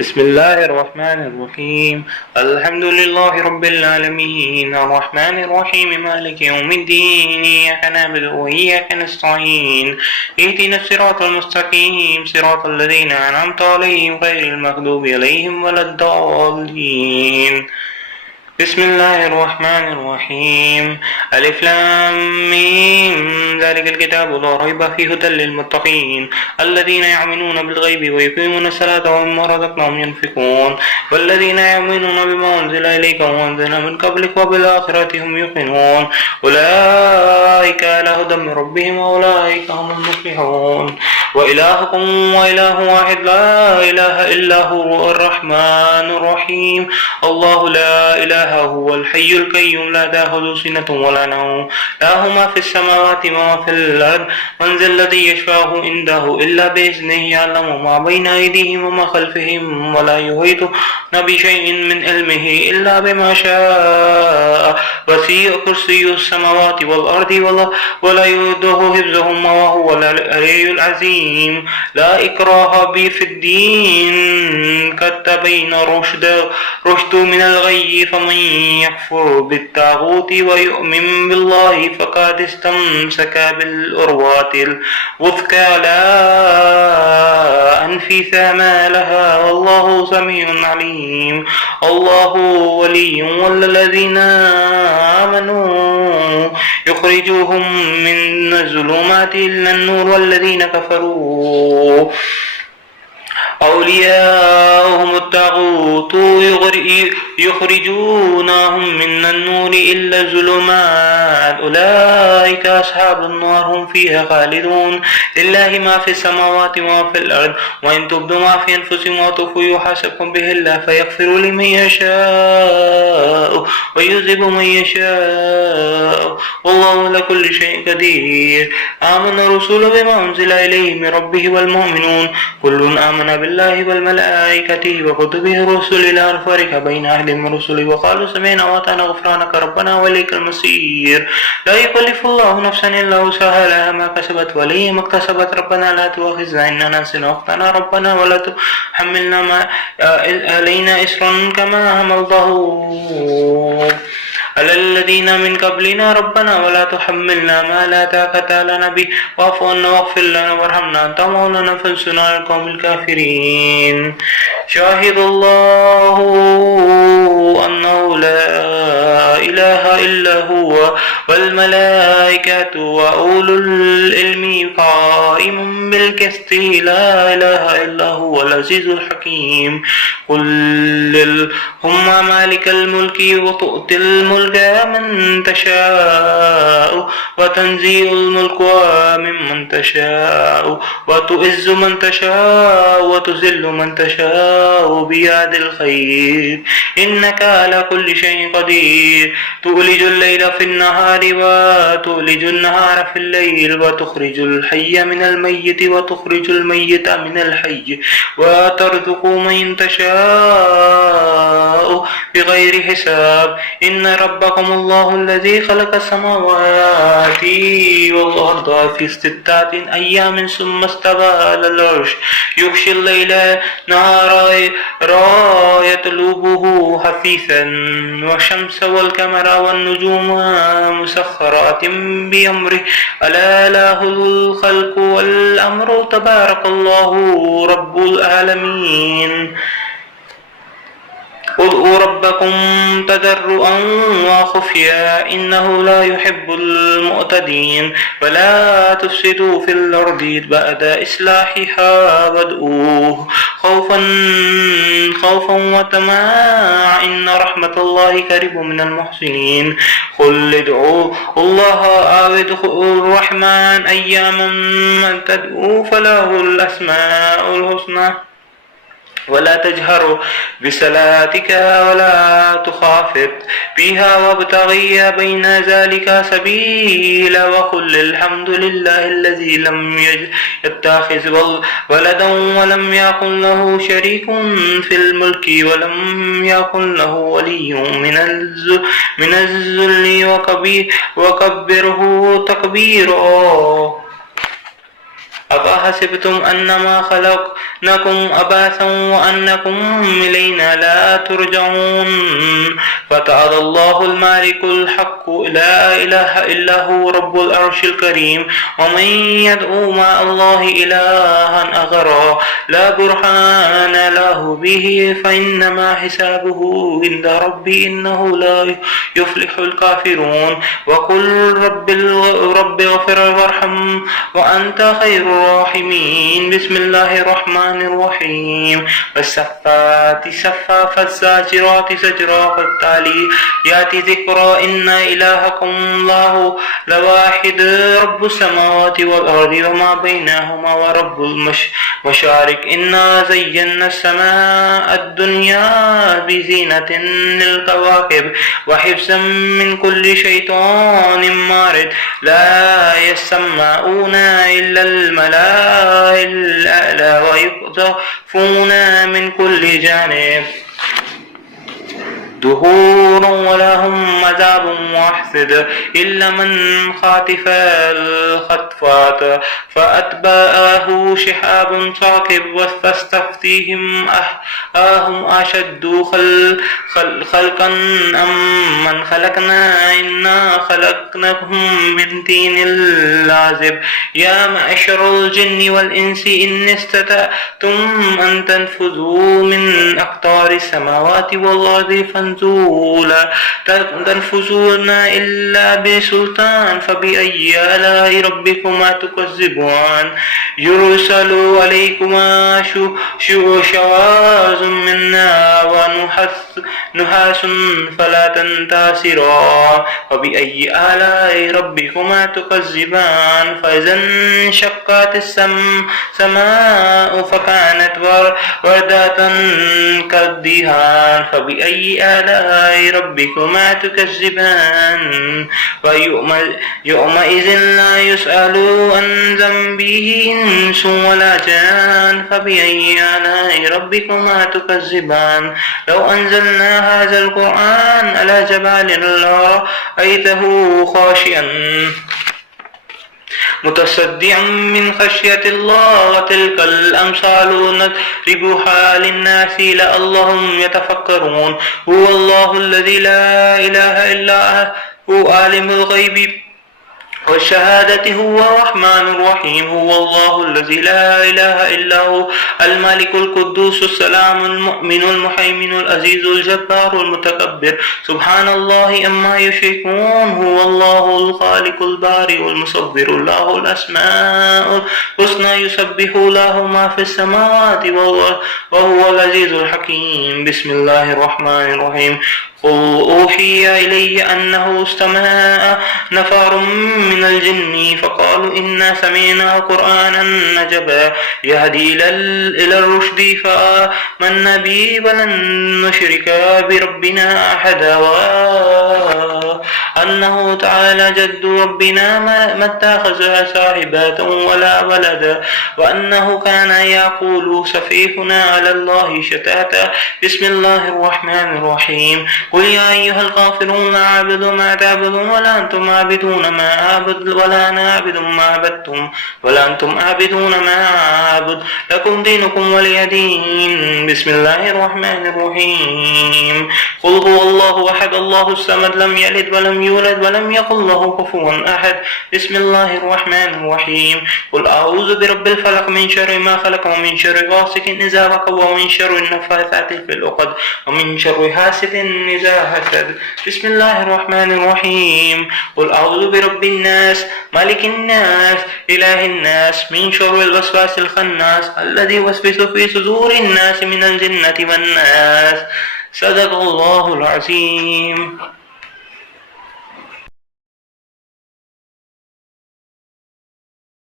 بسم الله الرحمن الرحيم. الحمد لله رب العالمين الرحمن الرحيم مالك يوم الدين، إياك نعبد وإياك نستعين، اهدنا الصراط المستقيم صراط الذين أنعمت عليهم غير المغضوب عليهم ولا الضالين. بسم الله الرحمن الرحيم. ألف لام ميم، ذلك الكتاب لا ريب فيه هدى للمتقين الذين يؤمنون بالغيب ويقيمون الصلاة ومما رزقناهم ينفقون والذين يؤمنون بما أنزل إليك وأنزل من قبلك وبالآخرة هم يوقنون أولئك على هدى من ربهم وأولئك هم المفلحون. وإلهكم وإله واحد لا إله إلا هو الرحمن الرحيم. الله لا إله هو الحي القيوم لا تأخذه سنة ولا نوم له ما في السماوات وما في الأرض. من ذا الذي يشفعه عنده إلا بإذنه يعلم ما بين أيديهم وما خلفهم ولا يحيطون بشيء من علمه إلا بما شاء. وسع كرسيه السماوات والأرض ولا يؤوده حفظهما وهو العلي العظيم. لا إكراه في الدين قد تبين رشد من الغي. فمن يكفر بالطاغوت ويؤمن بالله فقد استمسك بالعروة الوثقى لا انفصام لها والله سميع عليم. الله ولي والذين آمنوا يخرجوهم من الظلمات إلى النور والذين كفروا أولياءهم الطاغوت يخرجونهم من النور إلى الظلمات أولئك أصحاب النار هم فيها خالدون. لله ما في السماوات وما في الأرض وإن تبدوا ما في أنفسكم وتخفوه يحاسبكم به الله فيغفر لمن يشاء ويعذب من يشاء والله على كل شيء قدير. آمن الرسول بما أنزل إليه من ربه والمؤمنون كل آمن بالله والملائكة وكتبه الرسل لا نفرق بين أهل من رسله وقالوا سمعنا وأطعنا غفرانك ربنا وإليك المصير. لا يكلف الله نفسا إلا وسعها لها ما كسبت وليها ما اكتسبت ربنا لا تؤاخذنا إن نسينا وأخطأنا ربنا ولا تحملنا ما علينا إصرا كما حملته على الذين من قبلنا ربنا ولا تحملنا ما لا طاقة لنا به واعف عنا واغفر لنا وارحمنا أنت مولانا فانصرنا على القوم الكافرين. شاهد الله أنه لا إله إلا هو والملائكة وأولو العلم قائم بالقسط لا إله إلا هو العزيز الحكيم. قل اللهم مالك الملك وتؤتي الملك من تشاء وتنزع الملك ممن تشاء وتعز من تشاء وتذل من تشاء بيد الخير إنك على كل شيء قدير. تولج الليل في النهار وتولج النهار في الليل وتخرج الحي من الميت وتخرج الميت من الحي وترزق من تشاء بغير حساب. إن ربكم الله الذي خلق السماوات والأرض في 6 أيام ثم استوى على العرش يغشي الليل نهارا يطلبه حثيثا والشمس والقمر والنجوم مسخرات بأمره ألا له الخلق والأمر تبارك الله رب العالمين. ادعوا ربكم تضرعا وخفيا إنه لا يحب المعتدين. ولا تفسدوا في الأرض بعد إصلاحها وادعوه خوفا وطمعا إن رحمة الله قريب من المحسنين. قل ادعوا الله أو ادعوا الرحمن أياما من تدعوا فله الأسماء الحسنى ولا تجهر بصلاتك ولا تخافت بها وابتغي بين ذلك سبيلا وقل الحمد لله الذي لم يتخذ ولدا ولم يكن له شريك في الملك ولم يكن له ولي من الذل وكبره تكبيرا. أفحسبتم أنما خلقناكم أباثا وأنكم إلينا لا ترجعون فتعالى الله الملك الحق لا إله إلا هو رب العرش الكريم ومن يدعو مع الله إلها آخر لا برهان له به فإنما حسابه عند ربي إنه لا يفلح الكافرون وقل رب اغفر وارحم وأنت خير الراحمين بسم الله الرحمن الرحيم والصفات صفا فالزاجرات زجرا فالتالي يأتي ذكرى إن إلهكم الله لواحد رب السماوات والأرض وما بينهما ورب المشارق إنا زينا السماء الدنيا بزينة للكواكب وحفظا من كل شيطان مارد لا يسمعون إلا الملائكة الأعلى ويقذفون من كل جانب دهورا ولهم عذاب واحد إلا من خاطف الخطفات فأتبعه شهاب ثاقب فاستفتيهم أهم أشد خلقا أم من خلقنا إنا خلقناهم من طين لازب يا معشر الجن والإنس إن استطعتم أن تنفذوا من أقطار السماوات والأرض لا تنفذون إلا بسلطان فبأي آلاء ربكما تكذبان يرسل عليكما شواظ من نار ونحاس فلا تنتصران فبأي آلاء ربكما تكذبان فإذا انشقت السماء فكانت وردة كالدهان فبأي آلاء ربكما تكذبان ويومئذ لا يسأل عن ذنبه إنس ولا جان فبأي آلاء ربكما تكذبان لو أنزلنا هذا القرآن على جبل لرأيته خاشعا متصدعا من خشية الله وتلك الأمثال نضربها للناس لعلهم يتفكرون هو الله الذي لا إله إلا هو عالم الغيب والشهادة هو الرحمن الرحيم هو الله الذي لا إله إلا هو الملك القدوس السلام المؤمن المهيمن العزيز الجبار المتكبر سبحان الله أما يشركون هو الله الخالق البارئ المصور له الأسماء الحسنى يسبح له ما في السماوات وهو العزيز الحكيم بسم الله الرحمن الرحيم قل أوحي إلي أنه استمع نفر من الجن فقالوا إنا سمعنا قرآنا عجبا يهدي إلى الرشد فآمنا به ولن نشرك بربنا أحدا أنه تعالى جد ربنا ما اتخذ صاحبة ولا ولدا وأنه كان يقول سفيهنا على الله شتاتا بسم الله الرحمن الرحيم قل يا أيها الكافرون أعبد ما تعبدون ولا أنتم عابدون ما أعبد ولا أنا عابد ما عبدتم ولا أنتم عابدون ما أعبد لكم دينكم ولي دين بسم الله الرحمن الرحيم قل هو الله أحد الله الصمد لم يلد ولم يولد ولم يكن له كفوا أحد بسم الله الرحمن الرحيم قل أعوذ برب الفلق من شر ما خلق ومن شر غاسق إذا وقب ومن شر النفاثات في العقد ومن شر حاسد إذا حسد بسم الله الرحمن الرحيم قل أعوذ برب الناس ملك الناس إله الناس من شر الوسواس الخناس الذي يوسوس في صدور الناس من الجنة والناس صدق الله العظيم.